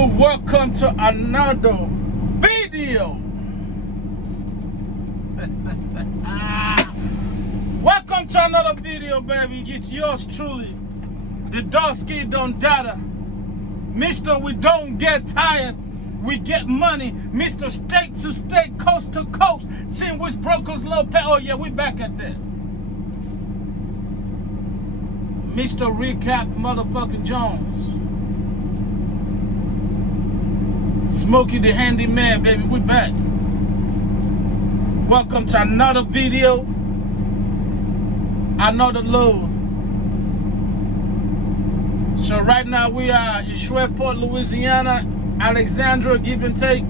YouTube, welcome to another video. Welcome to another video, baby. It's yours truly, the Dusky Don Data, Mr. We don't get tired, we get money, Mr. State to state, coast to coast, seeing which brokers low pay. Oh yeah, we back at that. Mr. Recap motherfucking Jones. Smokey the handyman, baby, we back. Welcome to another video, another load. So right now we are in Shreveport, Louisiana, Alexandria, give and take.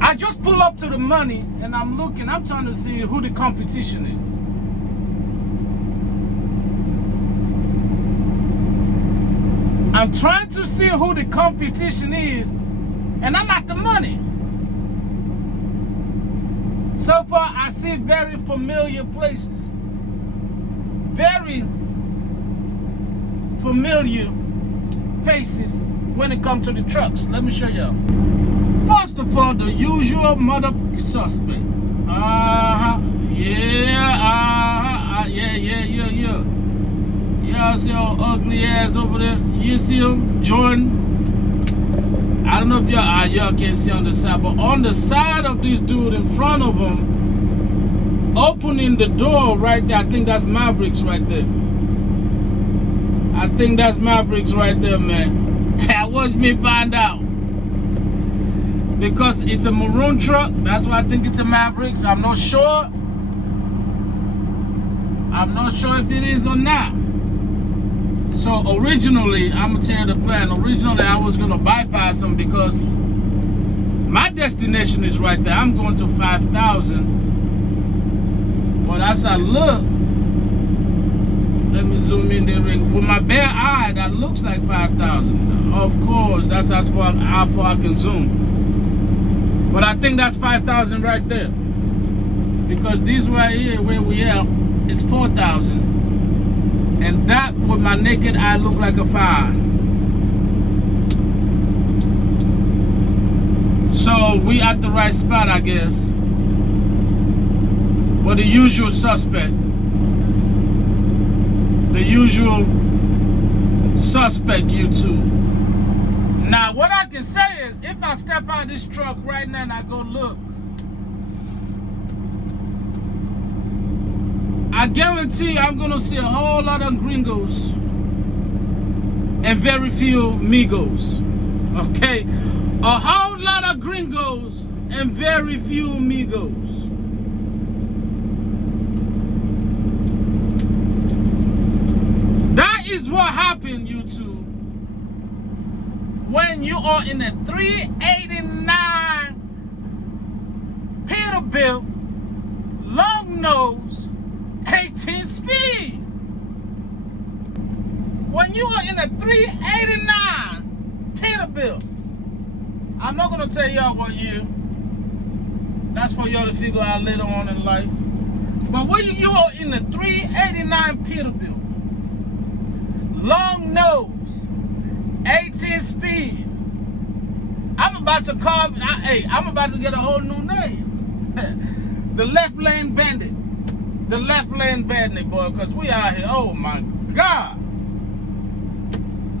I just pull up to the money and I'm looking, I'm trying to see who the competition is. I'm trying to see who the competition is, and I'm at the money. So far, I see very familiar places. Very familiar faces when it comes to the trucks. Let me show y'all. First of all, the usual motherfucking suspect. Yeah. Y'all see all ugly ass over there? You see him? Jordan. I don't know if y'all can't see on the side, but on the side of this dude in front of him, opening the door right there, I think that's Mavericks right there. I think that's Mavericks right there, man. Watch me find out. Because it's a maroon truck, that's why I think it's a Mavericks. I'm not sure. I'm not sure if it is or not. So originally, I'm gonna tell you the plan. Originally, I was gonna bypass them because my destination is right there. I'm going to 5,000. But as I look, let me zoom in there. With my bare eye, that looks like 5,000. Of course, that's how far I can zoom. But I think that's 5,000 right there. Because this right here, where we are, it's 4,000. And that, with my naked eye, look like a 5. So we at the right spot, I guess. But the usual suspect. The usual suspect, YouTube. Now, what I can say is, if I step out of this truck right now and I go look, I guarantee I'm gonna see a whole lot of gringos and very few migos. Okay? A whole lot of gringos and very few migos. That is what happened, YouTube, when you are in a 389 Peterbilt, long nose, 18 speed. When you are in a 389 Peterbilt, I'm not gonna tell y'all what year. That's for y'all to figure out later on in life. But when you are in a 389 Peterbilt, long nose, 18 speed, I'm about to call. I'm about to get a whole new name. The left lane bandit. The left lane bandit, boy, because we out here. Oh my God.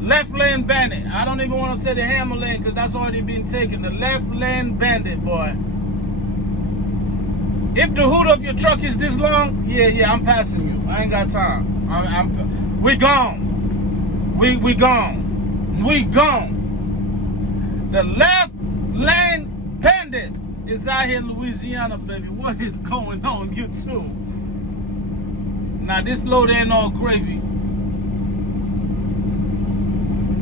Left lane bandit. I don't even want to say the hammer lane because that's already been taken. The left lane bandit, boy. If the hood of your truck is this long, yeah, I'm passing you. I ain't got time. We gone. We gone. We gone. The left lane bandit is out here in Louisiana, baby. What is going on, YouTube? Now this load ain't all gravy.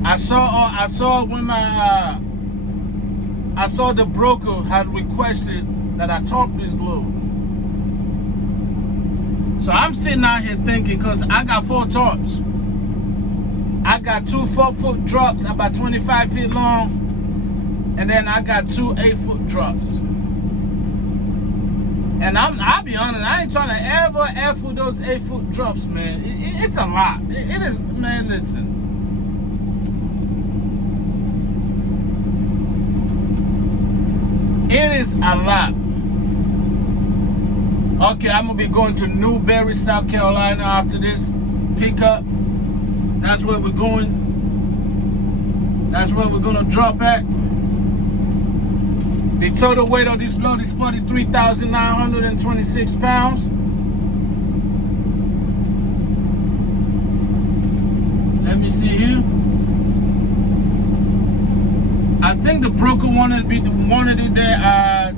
I saw when I saw the broker had requested that I talk this load. So I'm sitting out here thinking, cause I got 4 tarps. I got 2 4-foot drops about 25 feet long, and then I got 2 8-foot drops. And I'll be honest, I ain't trying to ever F with those 8-foot drops, man. It's a lot. It is, man, listen. is a lot. Okay, I'm gonna be going to Newberry, South Carolina after this pickup. That's where we're going. That's where we're gonna drop at. The total weight of this load is 43,926 pounds. Let me see here. I think the broker wanted it there at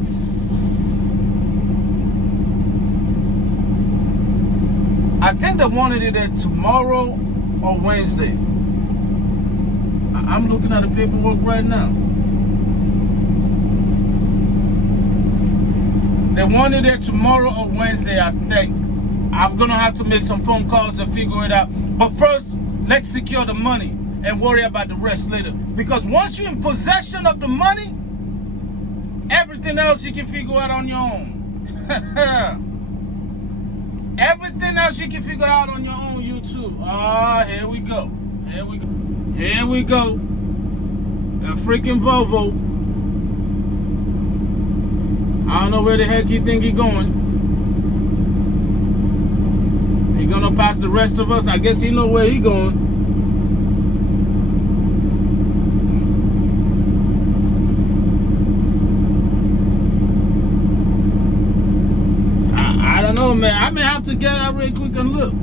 I think they wanted it there tomorrow or Wednesday. I'm looking at the paperwork right now. They wanted it tomorrow or Wednesday, I think. I'm gonna have to make some phone calls to figure it out. But first, let's secure the money and worry about the rest later. Because once you're in possession of the money, everything else you can figure out on your own. Everything else you can figure out on your own, you too. Ah, here we go. Here we go. Here we go. A freaking Volvo. I don't know where the heck he think he going. He gonna pass the rest of us? I guess he know where he going. I don't know, man. I may have to get out real quick and look.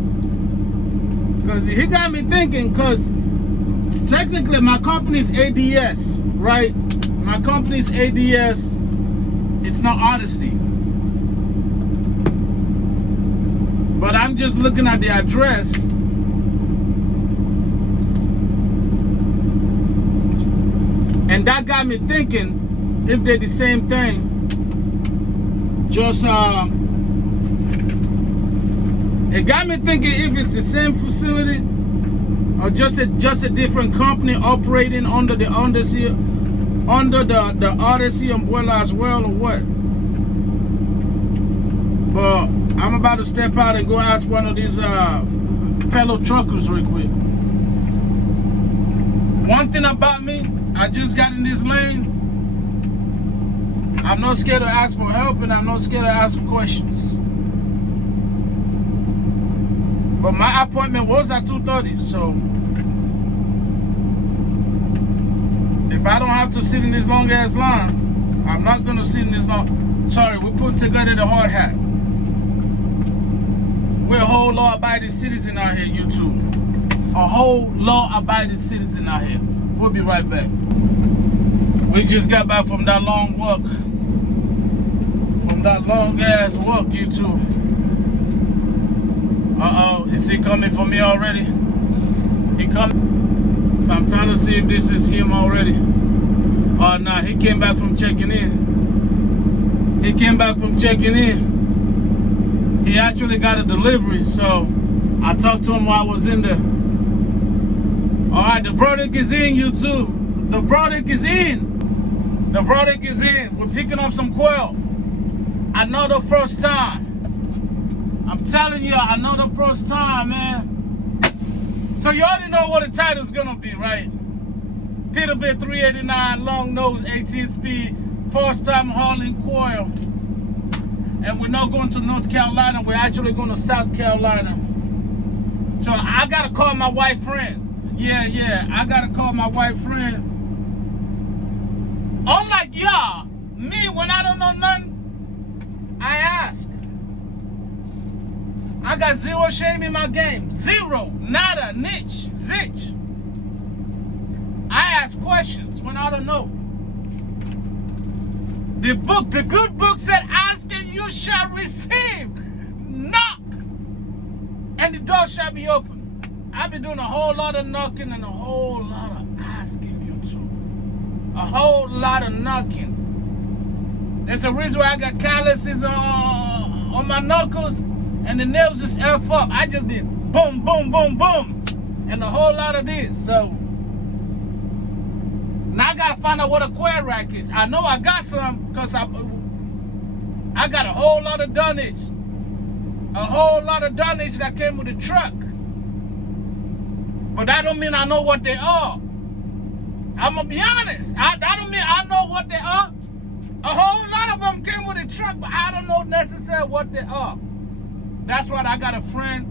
Because he got me thinking, because technically my company's ADS, right? My company's ADS, it's not Odyssey. But I'm just looking at the address. And that got me thinking, if they're the same thing, just it got me thinking if it's the same facility or just a different company operating under the Odyssey umbrella as well, or what. But I'm about to step out and go ask one of these fellow truckers real quick. One thing about me, I just got in this lane. I'm not scared to ask for help, and I'm not scared to ask questions. But my appointment was at 2:30, so if I don't have to sit in this long ass line, I'm not gonna sit in this long. Sorry, we put together the hard hat. We're a whole law-abiding citizen out here, YouTube. A whole law-abiding citizen out here. We'll be right back. We just got back from that long walk. From that long ass walk, YouTube. Uh-oh, is he coming for me already? He coming. So I'm trying to see if this is him already. Oh, nah, he came back from checking in. He came back from checking in. He actually got a delivery, so I talked to him while I was in there. All right, the verdict is in, YouTube. The verdict is in. The verdict is in. We're picking up some quail. Another first time. I'm telling you, another first time, man. So you already know what the title's gonna be, right? Peterbilt 389, long nose, 18 speed, first time hauling quail. And we're not going to North Carolina, we're actually going to South Carolina. So I gotta call my white friend. Yeah, I gotta call my white friend. Unlike y'all, me, when I don't know nothing, I ask. I got zero shame in my game. Zero, nada, niche, zitch. I ask questions when I don't know. The good book said, ask and you shall receive. Knock, and the door shall be open. I've been doing a whole lot of knocking and a whole lot of asking, you too. A whole lot of knocking. There's a reason why I got calluses on my knuckles and the nails just F up. I just did boom, boom, boom, boom. And a whole lot of this. So now I gotta find out what a quail rack is. I know I got some because I got a whole lot of dunnage. A whole lot of dunnage that came with the truck. But that don't mean I know what they are. I'm gonna be honest. I don't mean I know what they are. A whole lot of them came with a truck, but I don't know necessarily what they are. That's why I got a friend.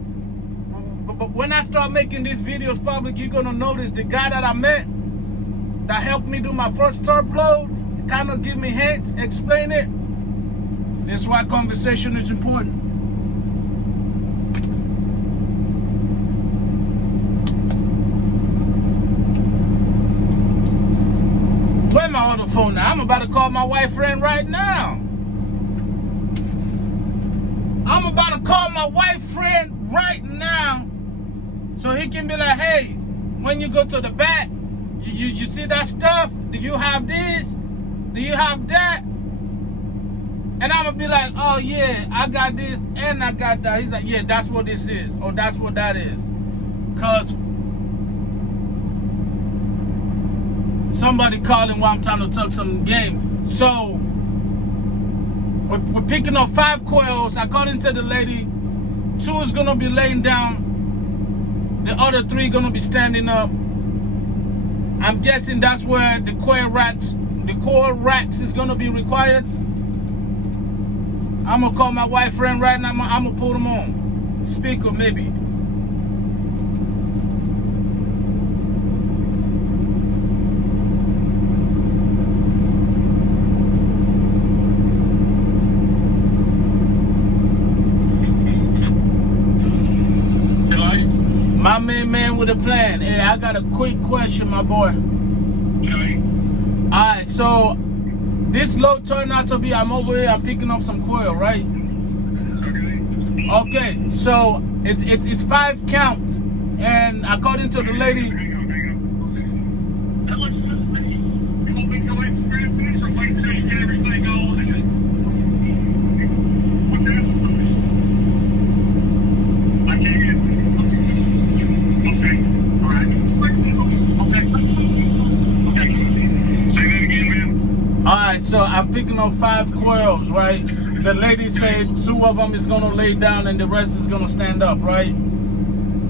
But when I start making these videos public, you're gonna notice the guy that I met that helped me do my first turf loads, kind of give me hints, explain it. That's why conversation is important. Where's my other phone now? I'm about to call my wife friend right now. I'm about to call my wife friend right now so he can be like, hey, when you go to the back, you see that stuff? Do you have this? Do you have that? And I'm going to be like, oh, yeah, I got this and I got that. He's like, yeah, that's what this is. Or that's what that is. Because somebody calling while I'm trying to talk some game. So we're picking up 5 coils. According to the lady, 2 is going to be laying down. The other 3 going to be standing up. I'm guessing that's where the coil racks is going to be required. I'm going to call my wife friend right now. I'm going to put them on speaker maybe. My main man with a plan. Hey, I got a quick question, my boy. Okay. Alright, so this load turned out to be, I'm over here, I'm picking up some coil, right? Okay. Okay, so it's 5 counts. And according to the lady, Hang on. That looks good. You want me to go ahead and scrap this or wait until you get everything on? What's that? I can't get it. Okay. All right. Okay. Say that again, man. alright, so I'm picking up 5 coils, right? The lady said 2 of them is gonna lay down and the rest is gonna stand up, right?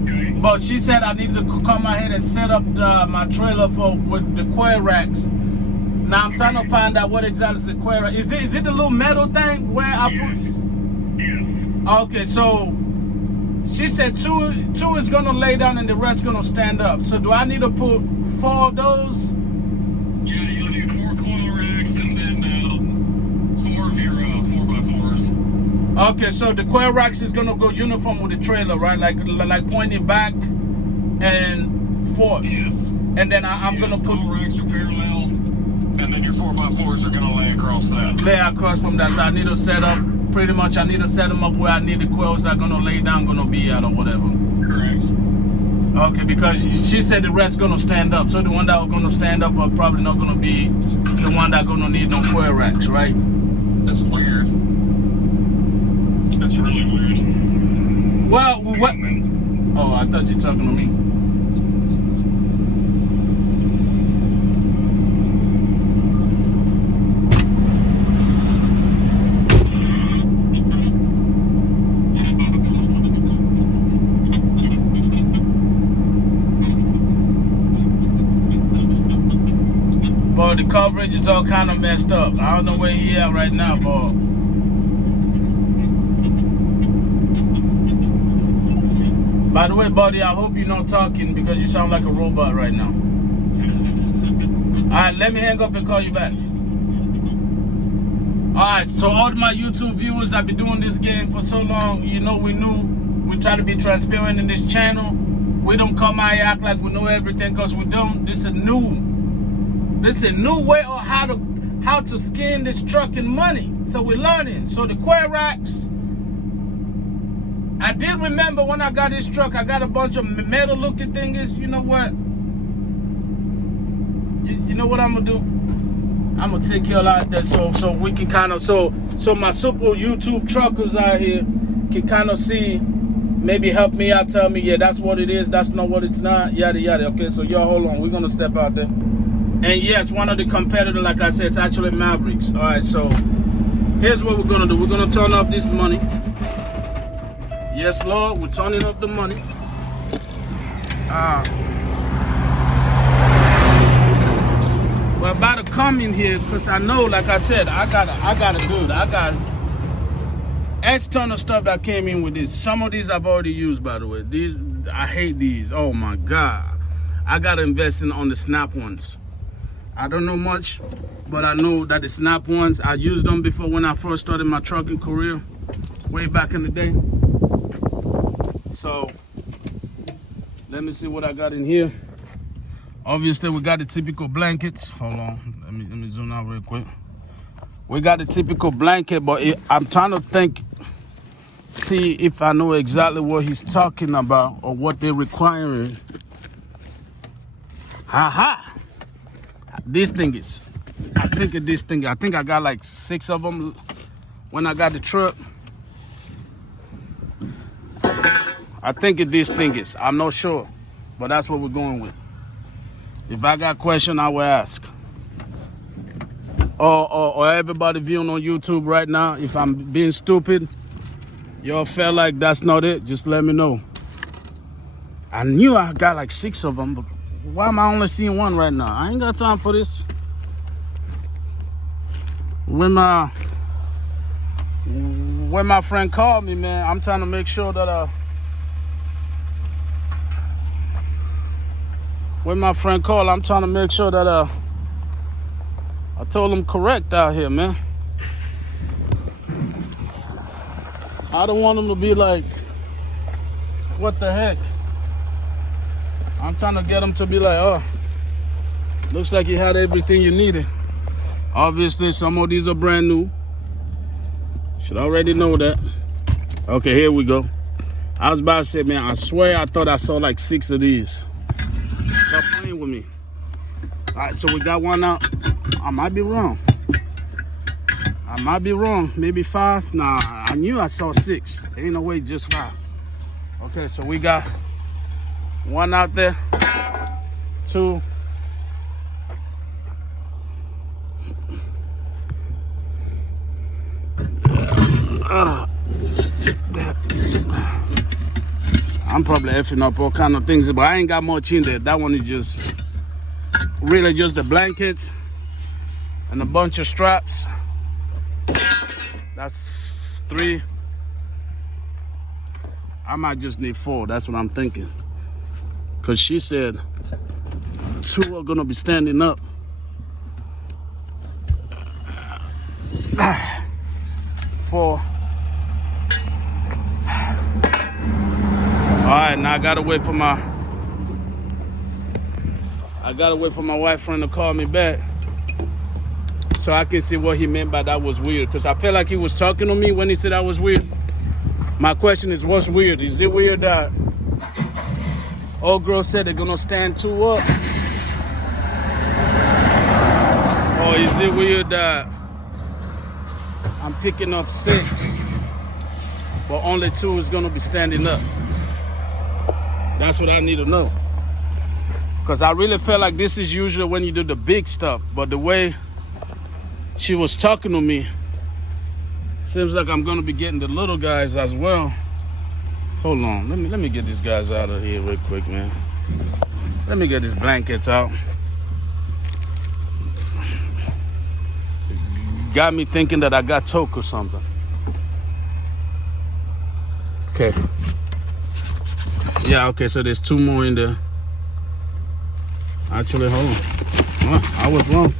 Okay. But she said I need to come ahead and set up my trailer with the coil racks. Now I'm trying to find out what exactly is the coil rack. Is it the little metal thing where I put? Yes. Okay, so she said 2 is gonna lay down and the rest gonna stand up. So do I need to put 4 of those? Yeah, you'll need 4 coil racks and then 4 of your 4x4s. Okay, so the coil racks is gonna go uniform with the trailer, right? Like pointing back and forth. Yes. And then I'm gonna put coil racks are parallel, and then your 4x4s are gonna lay across that. lay across from that. So I need to set up. Pretty much, I need to set them up where I need the coils that are gonna lay down, gonna be at or whatever. Correct. Okay, because she said the rest gonna stand up. So the one that are gonna stand up are probably not gonna be the one that gonna need no coil racks, right? That's weird. That's really weird. Well, what? Oh, I thought you were talking to me. But the coverage is all kind of messed up. I don't know where he at right now, but by the way, buddy, I hope you're not talking because you sound like a robot right now. Alright, let me hang up and call you back. Alright, so all my YouTube viewers that been doing this game for so long, you know we try to be transparent in this channel. We don't come out and act like we know everything because we don't. This is a new way of how to skin this trucking money. So we're learning. So the coil racks, I did remember when I got this truck, I got a bunch of metal looking things. You know what? You know what I'm gonna do? I'm gonna take y'all out there so we can kind of so my super YouTube truckers out here can kind of see, maybe help me out, tell me, yeah, that's what it is, that's not what it's not, yada yada. Okay, so y'all hold on, we're gonna step out there. And yes, one of the competitors, like I said, it's actually Mavericks. All right, so here's what we're gonna do. We're gonna turn off this money. Yes, Lord, we're turning off the money. We're about to come come in here because I know, like I said, I gotta do it. I got X ton of stuff that came in with this. Some of these I've already used, by the way. These, I hate these. Oh my God. I gotta invest in on the snap ones. I don't know much, but I know that the snap ones, I used them before when I first started my trucking career, way back in the day. So, let me see what I got in here. Obviously, we got the typical blankets. Hold on, let me zoom out real quick. We got the typical blanket, but I'm trying to think, see if I know exactly what he's talking about or what they're requiring. Ha! This thing is, I think I got like 6 of them when I got the truck. I think this thing is, I'm not sure, but that's what we're going with. If I got question, I will ask. Or everybody viewing on YouTube right now, if I'm being stupid, y'all felt like that's not it, just let me know. I knew I got like 6 of them, but why am I only seeing 1 right now? I ain't got time for this. When my friend called me, man, I'm trying to make sure that when my friend called, I'm trying to make sure that I told him correct out here, man. I don't want him to be like, what the heck? I'm trying to get him to be like, oh, looks like you had everything you needed. Obviously, some of these are brand new. Should already know that. Okay, here we go. I was about to say, man, I swear I thought I saw like 6 of these. Stop playing with me. All right, so we got 1 out. I might be wrong. Maybe 5. Nah, I knew I saw 6. Ain't no way, just 5. Okay, so we got 1 out there. 2. I'm probably effing up all kind of things, but I ain't got much in there. That one is just really just the blankets and a bunch of straps. That's 3. I might just need 4. That's what I'm thinking. Because she said 2 are going to be standing up. 4. All right, now I gotta wait for my wife friend to call me back so I can see what he meant by that was weird. Because I felt like he was talking to me when he said that was weird. My question is, what's weird? Is it weird that old girl said they're gonna stand 2 up? Or is it weird that I'm picking up 6, but only 2 is gonna be standing up? That's what I need to know. Because I really felt like this is usually when you do the big stuff, but the way she was talking to me, seems like I'm gonna be getting the little guys as well. Hold on, let me get these guys out of here real quick, man. Let me get these blankets out. Got me thinking that I got choke or something. Okay. Yeah, okay, so there's 2 more in there. Actually, hold on. I was wrong.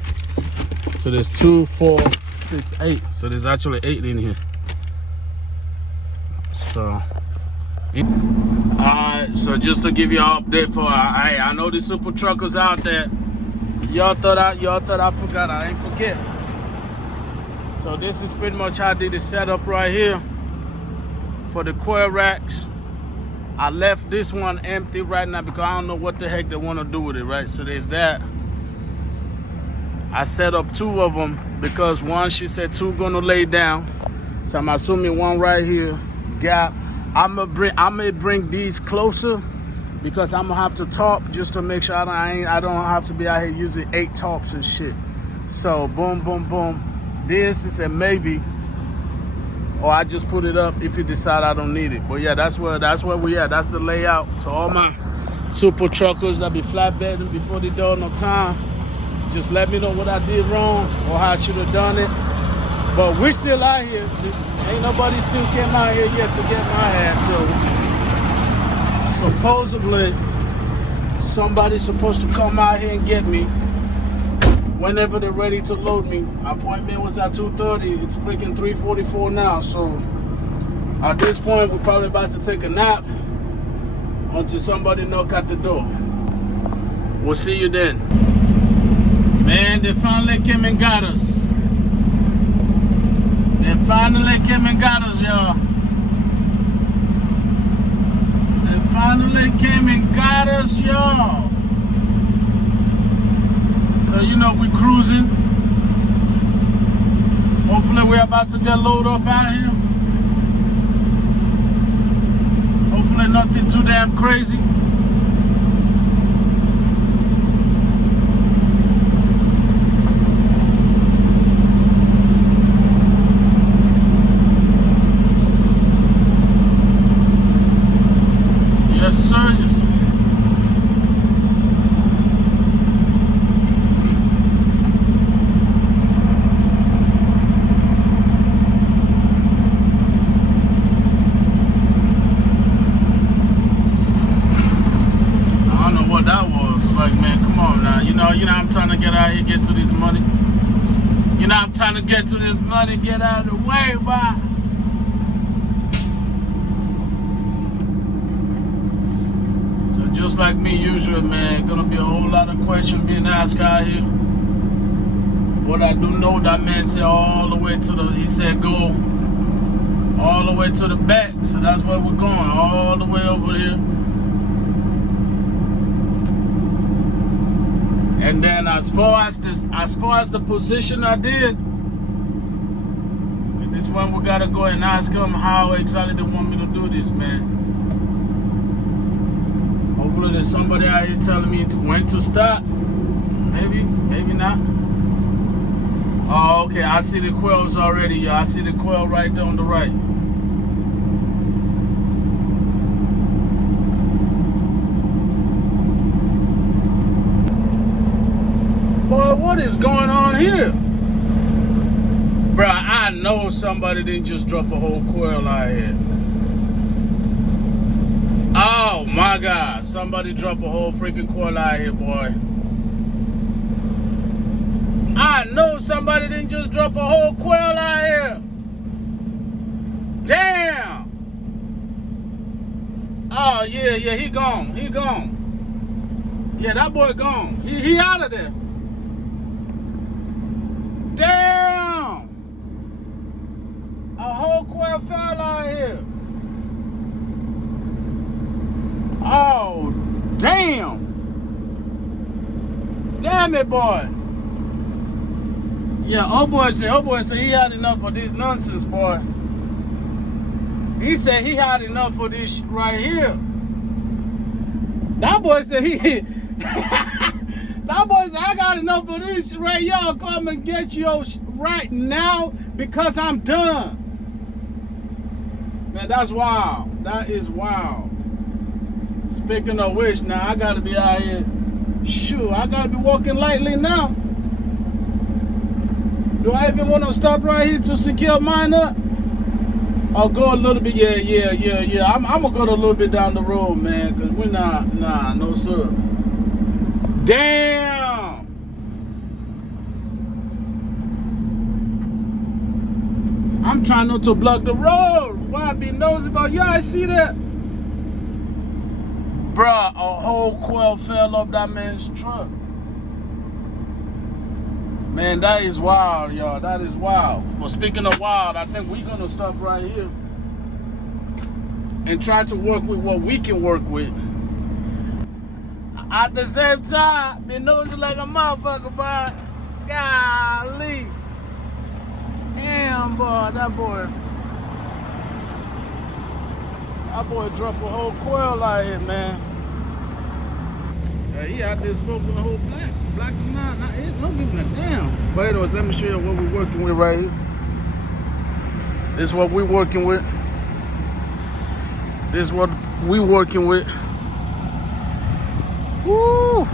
So there's 2, 4, 6, 8. So there's actually 8 in here. So, alright, so just to give you an update for, I know the super truckers out there. Y'all thought I forgot. I ain't forget. So this is pretty much how I did the setup right here for the coil racks. I left this one empty right now because I don't know what the heck they want to do with it, right? So there's that. I set up 2 of them because one, she said 2 gonna lay down. So I'm assuming 1 right here, gap. I may bring these closer because I'm gonna have to top just to make sure I don't have to be out here using 8 tops and shit. So boom, boom, boom. This is a maybe. Or I just put it up if you decide I don't need it. But yeah, that's where we at. That's the layout. To all my super truckers that be flatbedding before they do no time. just let me know what I did wrong or how I should have done it. But we're still out here. Ain't nobody still came out here yet to get my ass. So supposedly somebody's supposed to come out here and get me whenever they're ready to load me. Appointment was at 2:30. It's freaking 3:44 now. So at this point, we're probably about to take a nap until somebody knock at the door. We'll see you then. Man, they finally came and got us. They finally came and got us, y'all. They finally came and got us, y'all. So, you know, we cruising. Hopefully we're about to get loaded up out here. Hopefully nothing too damn crazy. Yes, sir. Yes, sir. I'm trying to get out here, get to this money. You know, I'm trying to get to this money, get out of the way, boy. So just like me usual, man, gonna be a whole lot of questions being asked out here. What I do know, that man said all the way to the, he said go all the way to the back. So that's where we're going, all the way over here. And then as far as the position I did, this one we gotta go and ask them how exactly they want me to do this, man. Hopefully there's somebody out here telling me when to stop. Maybe not. Oh, okay, I see the Coils already, y'all. I see the Coil right there on the right. Boy, what is going on here? Bruh, I know somebody didn't just drop a whole coil out here. Oh my God, somebody dropped a whole freaking coil out here, boy. I know somebody didn't just drop a whole coil out here. Damn. Oh yeah, he gone. Yeah, that boy gone. He out of there. Damn! A whole coil fell out here. Oh, damn! Damn it, boy. Yeah, old boy said he had enough of this nonsense, boy. He said he had enough of this shit right here. That boy said that boy said, I got enough of this shit right. Y'all come and get your right now because I'm done. Man, that's wild. That is wild. Speaking of which, now I gotta be out here. Shoot, I gotta be walking lightly now. Do I even want to stop right here to secure mine up? I'll go a little bit, yeah. I'm gonna go a little bit down the road, man, because we're nah, no sir. Damn! I'm trying not to block the road. Why be nosy about you? I see that. Bruh, a whole coil fell off that man's truck. Man, that is wild, y'all. That is wild. Well, speaking of wild, I think we're gonna stop right here and try to work with what we can work with. At the same time, been nosy like a motherfucker, boy. Golly. Damn, boy, that boy dropped a whole coil out here, man. He out there smoking a whole black and not it don't give a damn. But anyways, let me show you what we're working with right here. This is what we're working with. This is what we're working with. Woo!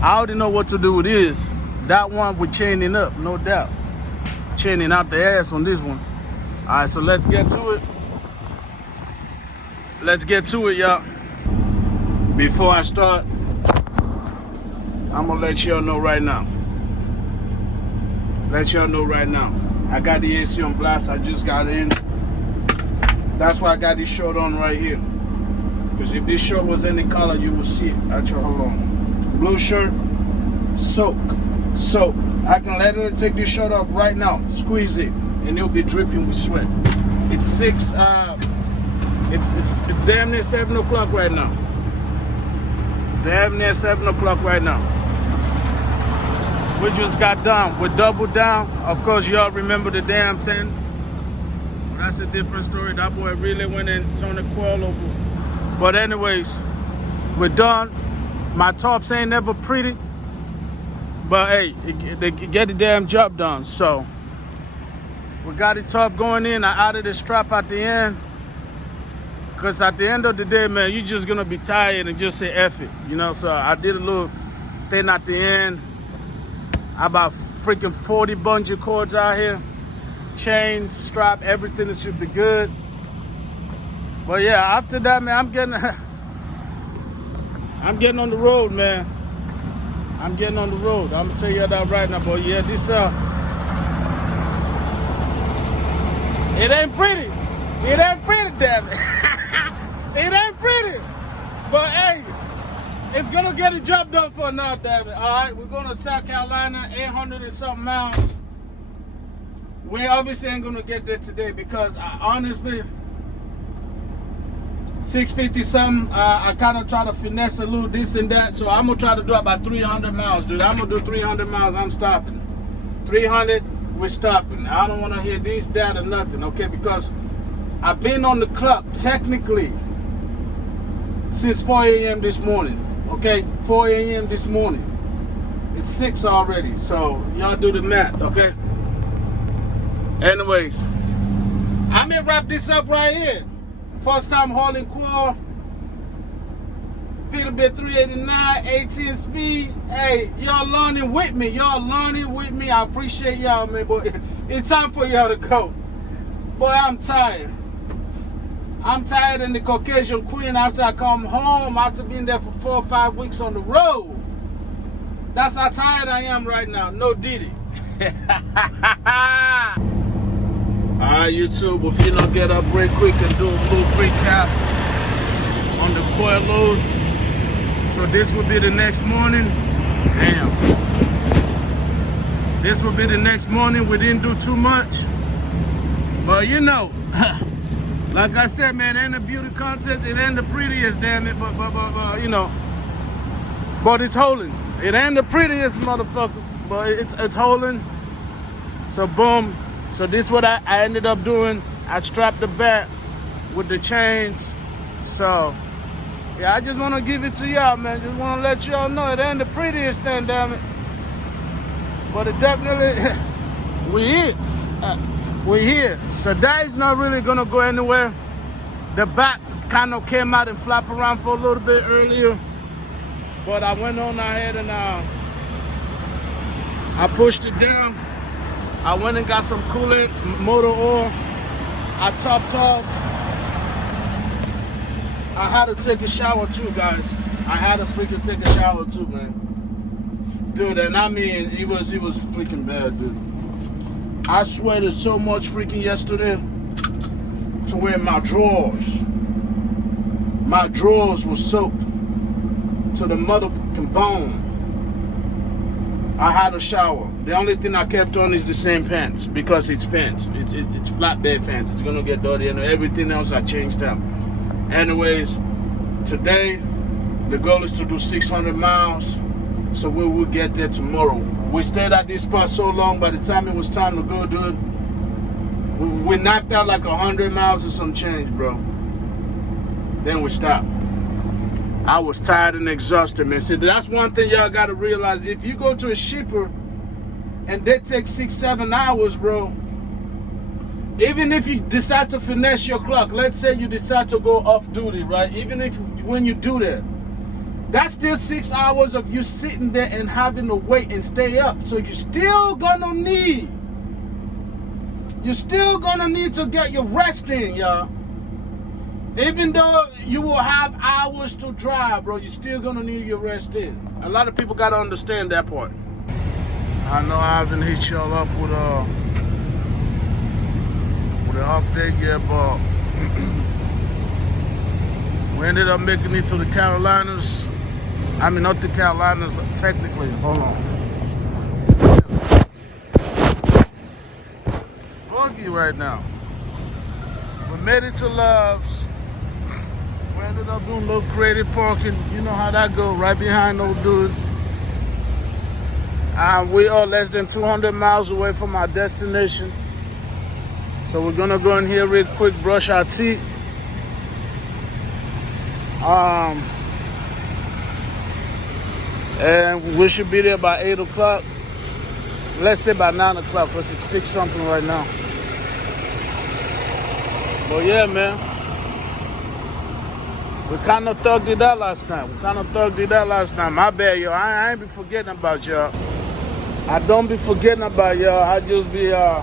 I already know what to do with this. That one we're chaining up, no doubt. Chaining out the ass on this one. All right, so let's get to it. Let's get to it, y'all. Before I start, I'm gonna let y'all know right now. I got the AC on blast. I just got in. That's why I got this shirt on right here. Because if this shirt was any color, you would see it. Actually, hold on. Blue shirt, soak. I can literally take this shirt off right now, squeeze it, and it'll be dripping with sweat. It's it's damn near 7 o'clock right now. We just got done with double down. Of course, y'all remember the damn thing. Well, that's a different story. That boy really went in on the coil over. But anyways, we're done. My tops ain't never pretty. But hey, they get the damn job done. So we got the top going in. I added the strap at the end. Because at the end of the day, man, you're just going to be tired and just say F it. You know, so I did a little thing at the end. About freaking 40 bungee cords out here. Chain, strap, everything that should be good. But yeah, after that, man, I'm getting on the road, man. I'm getting on the road. I'm gonna tell you that right now, but yeah, this it ain't pretty. Damn it. It ain't pretty. But hey, it's gonna get the job done for now, damn it. All right, we're going to South Carolina, 800 and something miles. We obviously ain't gonna get there today because honestly, 650 something. I kind of try to finesse a little this and that, so I'm gonna try to do about 300 miles, dude. I'm gonna do 300 miles. I'm stopping. 300, we're stopping. I don't want to hear this, that, or nothing, okay? Because I've been on the clock technically since 4 a.m. this morning. Okay, 4 a.m. this morning. It's 6 already, so y'all do the math, okay? Anyways, I'm gonna wrap this up right here. First time hauling coil, Peterbilt 389, 18 speed. Hey, y'all learning with me. I appreciate y'all, man. But it's time for y'all to go. Boy, I'm tired. I'm tired in the Caucasian Queen after I come home after being there for 4 or 5 weeks on the road. That's how tired I am right now. No Diddy. Alright, YouTube, if you don't get up real quick and do a little recap on the coil load. So this will be the next morning. Damn. This will be the next morning. We didn't do too much. But you know, like I said, man, it ain't the beauty contest. It ain't the prettiest, damn it. But you know, but it's holding. It ain't the prettiest, motherfucker, but it's holding. So boom. So this is what I ended up doing. I strapped the back with the chains. So yeah, I just want to give it to y'all, man. Just want to let y'all know it ain't the prettiest thing, damn it. But it definitely, we here. So that is not really gonna go anywhere. The back kind of came out and flapped around for a little bit earlier. But I went on ahead and I pushed it down. I went and got some coolant, motor oil. I topped off. I had to take a shower too, guys. I had to freaking take a shower too, man. Dude, and I mean, it was freaking bad, dude. I sweated so much freaking yesterday to where my drawers were soaked to the motherfucking bone. I had a shower. The only thing I kept on is the same pants because it's pants. It's flatbed pants. It's gonna get dirty, and everything else I changed out. Anyways, today the goal is to do 600 miles, so we will get there tomorrow. We stayed at this spot so long. By the time it was time to go, dude, we knocked out like 100 miles or some change, bro. Then we stopped. I was tired and exhausted, man. See, that's one thing y'all gotta realize. If you go to a shipper and they take 6-7 hours, bro, even if you decide to finesse your clock, let's say you decide to go off duty, right? Even if when you do that, That's still 6 hours of you sitting there and having to wait and stay up. So you're still gonna need to get your rest in, y'all. Even though you will have hours to drive, bro, you're still gonna need your rest in. A lot of people gotta understand that part. I know I haven't hit y'all up with an update yet, but we ended up making it to the Carolinas. I mean, not the Carolinas, technically. Hold on. Foggy right now. We made it to Love's. We ended up doing a little creative parking. You know how that goes, right behind old dude. And we are less than 200 miles away from our destination. So we're gonna go in here real quick, brush our teeth. And we should be there by 8 o'clock. Let's say by 9 o'clock, because it's 6 something right now. But yeah, man. We kind of thugged it out last night. My bad, yo. I ain't be forgetting about y'all. I don't be forgetting about y'all. I just be, I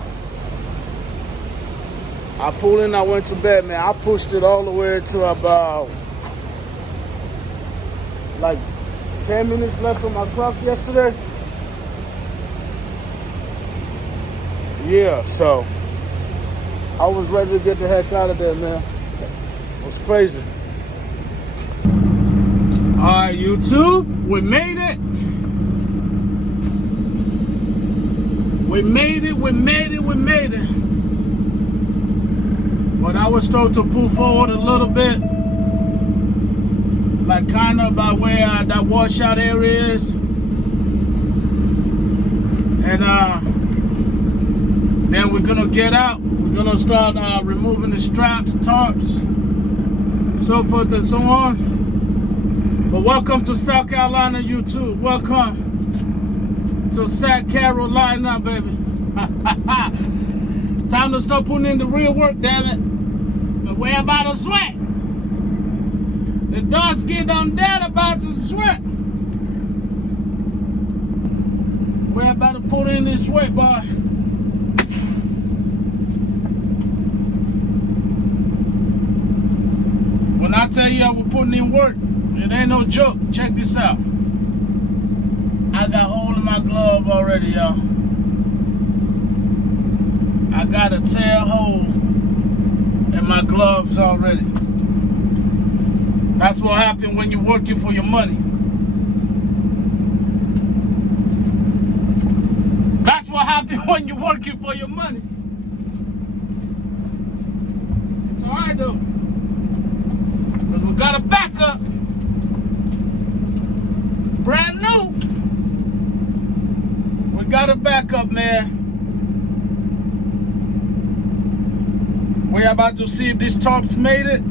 pulled in, I went to bed, man. I pushed it all the way to about, like, 10 minutes left on my clock yesterday. Yeah, so I was ready to get the heck out of there, man. It was crazy. All right, YouTube, we made it. We made it. But I was told to pull forward a little bit. Like kind of by where that washout area is. And then we're gonna get out. We're gonna start removing the straps, tarps, so forth and so on. But welcome to South Carolina, YouTube. Welcome to South Carolina, baby. Time to start putting in the real work, damn it. But we're about to sweat. The dust get on dead about to sweat. We're about to put in this sweat, boy. When I tell you we're putting in work, it ain't no joke. Check this out. I got a hole in my glove already, y'all. I got a tear hole in my gloves already. That's what happens when you're working for your money. That's what happens when you're working for your money. It's alright though. Because we got a backup. Brand new. We got a backup, man. We're about to see if this tarp's made it.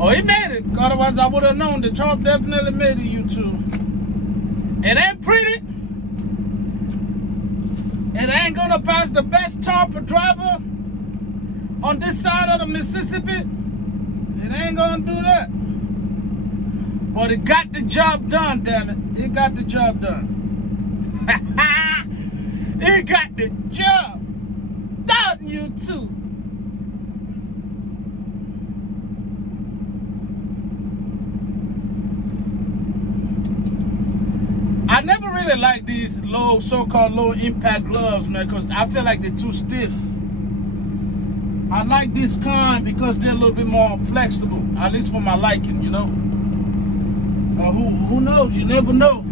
Oh, he made it. Otherwise, I would have known. The tarp definitely made it, YouTube. It ain't pretty. It ain't gonna pass the best tarp driver on this side of the Mississippi. It ain't gonna do that. But it got the job done, damn it. It got the job done. It got the job done, YouTube. I never really like these so-called low impact gloves, man, because I feel like they're too stiff. I like this kind because they're a little bit more flexible, at least for my liking, you know. Who knows? You never know.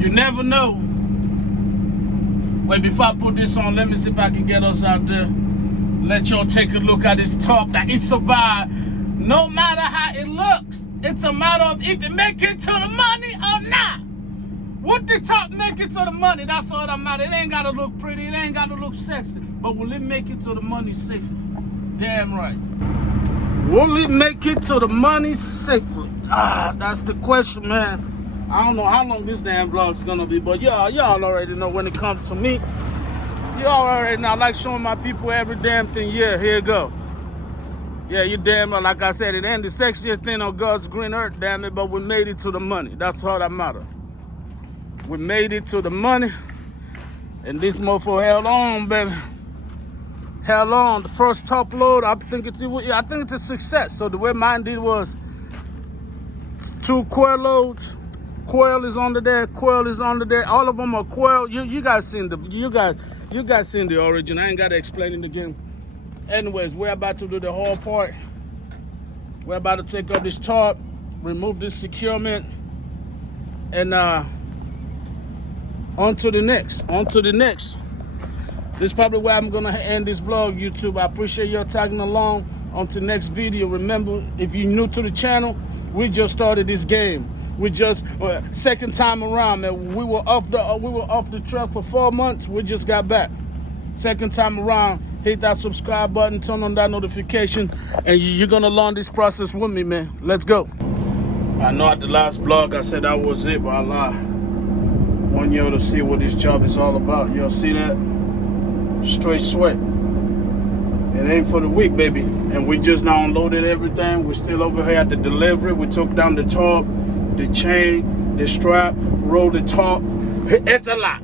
You never know. Wait, before I put this on, let me see if I can get us out there. Let y'all take a look at this top. That it survived. No matter how it looks, it's a matter of if it make it to the money or not. Would the top make it to the money? That's all that matters. It ain't got to look pretty. It ain't got to look sexy. But will it make it to the money safely? Damn right. Will it make it to the money safely? That's the question, man. I don't know how long this damn vlog's gonna be, but y'all already know when it comes to me. Y'all already know I like showing my people every damn thing. Yeah, here you go. Yeah, you damn right. Like I said, it ain't the sexiest thing on God's green earth, damn it, but we made it to the money. That's all that matters. We made it to the money. And this motherfucker held on, baby. Held on. The first top load, I think it's a success. So the way mine did was 2 coil loads. Coil is under there. Coil is under there. All of them are coil. You guys seen the seen the origin. I ain't gotta explain it again. Anyways, we're about to do the whole part. We're about to take up this tarp, remove this securement, and on to the next. This is probably where I'm gonna end this vlog, YouTube. I appreciate y'all tagging along on to the next video. Remember, if you're new to the channel, we just started this game. We just second time around, man. We were off the truck for 4 months. We just got back. Second time around, hit that subscribe button, turn on that notification, and you're gonna learn this process with me, man. Let's go. I know at the last vlog I said that was it, but I lied. I want y'all to see what this job is all about. Y'all see that? Straight sweat. It ain't for the weak, baby. And we just now unloaded everything. We're still over here at the delivery. We took down the tarp, the chain, the strap, rolled the tarp. It's a lot.